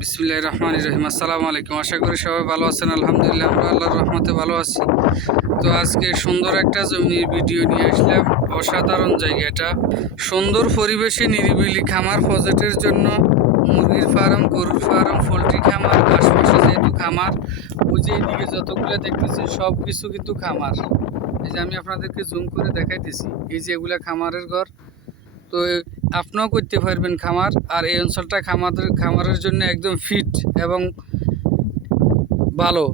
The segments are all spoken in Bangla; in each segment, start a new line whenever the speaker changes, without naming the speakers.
বিসমিল্লাহ রহমান রহিম। আসসালামু আলাইকুম। আশা করি সবাই ভালো আছেন। আলহামদুলিল্লাহ, আমরা আল্লাহর রহমতে ভালো আছি। তো আজকে সুন্দর একটা জমির ভিডিও নিয়ে আসলাম। অসাধারণ জায়গাটা। সুন্দর পরিবেশে নিরিবিলি খামার প্রজেক্টের জন্য মুরগির ফার্ম, গরুর ফার্ম, পোলট্রি খামার, আশপাশে যেহেতু খামার, ওই যে এদিকে যতগুলো দেখতেছি সব কিছু কিন্তু খামার। এই যে আমি আপনাদেরকে জুম করে দেখাইতেছি। এই যে এগুলা খামারের ঘর তো আপনিও করতে পারবেন খামার, আর এই অঞ্চলটা খামারের খামারের জন্য একদম ফিট এবং ভালো।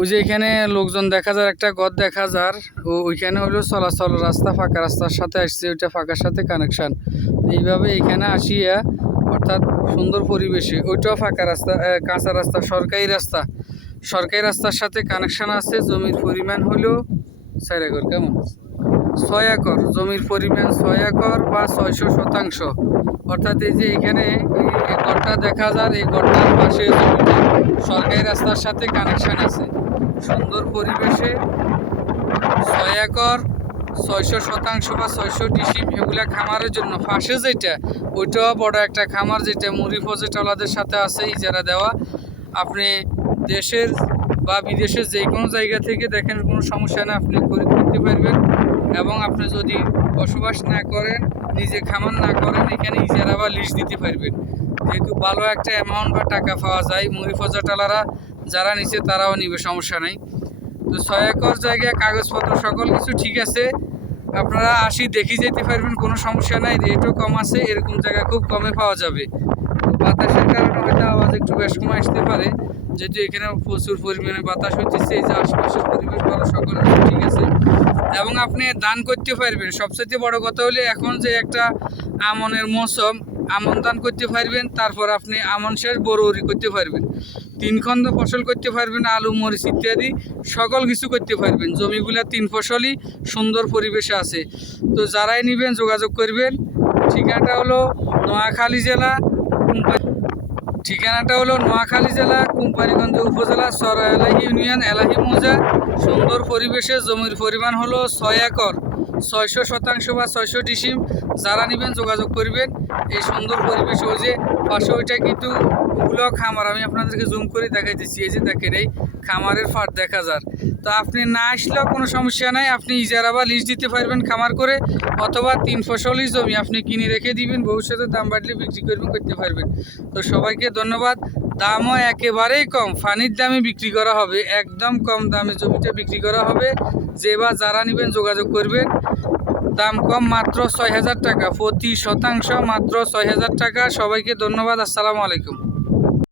ওই যে এখানে লোকজন দেখা যায়, একটা গদ দেখা যার, ও ওইখানে হলো চলাচল, রাস্তা ফাঁকা, রাস্তার সাথে আসছে, ওইটা ফাঁকার সাথে কানেকশান এইভাবে এখানে আসিয়া, অর্থাৎ সুন্দর পরিবেশে, ওইটাও ফাঁকা রাস্তা কাঁচা রাস্তা, সরকারি রাস্তা। সরকারি রাস্তার সাথে কানেকশান আছে, জমির পরিমাণ হলেও একর কেমন? ছয় একর, জমির পরিমাণ ছয় একর বা ছয়শো শতাংশ। অর্থাৎ এই যে এখানে এই ঘরটা দেখা যায় এই ঘরটার পাশে সরকারি রাস্তার সাথে কানেকশন আছে। সুন্দর পরিবেশে ছয় একর, ছয়শো শতাংশ বা ছয়শো ডিসিম এগুলা খামারের জন্য। ফাঁসে যেটা, ওইটাও বড় একটা খামার, যেটা মুড়ি ফজেটওয়ালাদের সাথে আছে, ইজারা দেওয়া। আপনি দেশের বা বিদেশের যে কোনো জায়গা থেকে দেখেন কোনো সমস্যা না, আপনি করে করতে পারবেন। এবং আপনি যদি বসবাস না করেন, নিজে খামার না করেন, এখানে ইজারা বা লিস্ট দিতে পারবেন। যেহেতু ভালো একটা অ্যামাউন্ট বা টাকা পাওয়া যায় মুড়ি ফজাটালারা যারা নিচে তারাও নিবে, সমস্যা নাই। তো ছয় একর জায়গায় কাগজপত্র সকল কিছু ঠিক আছে। আপনারা আসি দেখি যেতে পারবেন, কোনো সমস্যা নাই। রেটও কম আছে, এরকম জায়গা খুব কমে পাওয়া যাবে। বাতাসের কারণে হয়তো আওয়াজ একটু বেশ কমে আসতে পারে। যেহেতু এখানে প্রচুর পরিমাণে বাতাস হচ্ছে, এই যে আশেপাশের পরিবেশ ভালো সকল ঠিক আছে। এবং আপনি দান করতে পারবেন। সবচেয়ে বড় কথা হলে এখন যে একটা আমনের মৌসুম, আমন দান করতে পারবেন, তারপর আপনি আমন শেষ বড়ি করতে পারবেন। তিন খন্ড ফসল করতে পারবেন, আলু, মরিচ ইত্যাদি, সকল কিছু করতে পারবেন। জমিগুলা তিন ফসলই সুন্দর পরিবেশে আছে। তো যারাই নেবেন, যোগাযোগ করবেন। ঠিকানাটা হলো নোয়াখালী জেলা ঠিকানাটা হলো নোয়াখালী জেলা, কোম্পানিগঞ্জ উপজেলা, সরাইলা ইউনিয়ন, এলাহি মৌজা। সুন্দর পরিবেশে জমির পরিমাণ হলো ছয় একর, ছয়শো শতাংশ বা ছয়শো ডিসিম। যারা নেবেন যোগাযোগ করবেন। এই সুন্দর পরিবেশ ওই যে পাশে ওইটা কিন্তু ওগুলো খামার। আমি আপনাদেরকে জুম করে দেখাইতেছি, এই যে দেখেন এই খামারের ফাট দেখা যার। তো আপনি না আসলেও কোনো সমস্যা নাই, আপনি ইজারা বা লিজ দিতে পারবেন খামার করে, অথবা তিন ফসলি জমি আপনি কিনে রেখে দিবেন, ভবিষ্যতে দাম বাড়লে বিক্রি করবেন, করতে পারবেন। তো সবাইকে ধন্যবাদ। দামও একেবারেই কম, ফানির দামে বিক্রি করা হবে, একদম কম দামে জমিটা বিক্রি করা হবে। যে বা যারা নেবেন যোগাযোগ করবেন। দাম কম মাত্র ছয় হাজার টাকা। প্রতি শতাংশ মাত্র ছয় হাজার টাকা। সবাইকে ধন্যবাদ। আসসালামু আলাইকুম।